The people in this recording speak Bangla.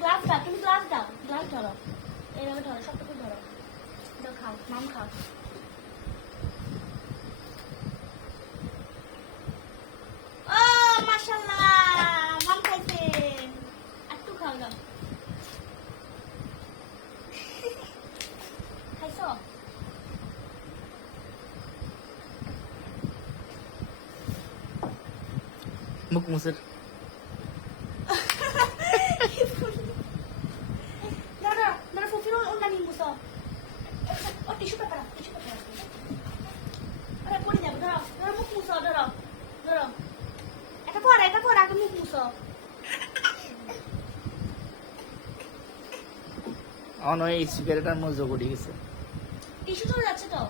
গ্লাস দাও, তুমি গ্লাস দাও, গ্লাস ধরো, এইভাবে ধরো, সবটুকু ধরো, দাও খাও, মাম খাও। ও মাশাআল্লাহ, মাম খাইছে, একটু খাও দাও, খাইছো? মুখ মুসের ধরো ধরো ফুফির ওনা নিয়ে মুছো, ও টিস্যু পেপার, টিস্যু পেপার, আরে পড়ে যাবে, ধরো ধরো মুখ মুছো, ধরো ধরো, এটা পর আগে মুখ মুছো। অন ওই সিগারেটার মজা করে গেছে। টিস্যু চলে যাচ্ছে তো।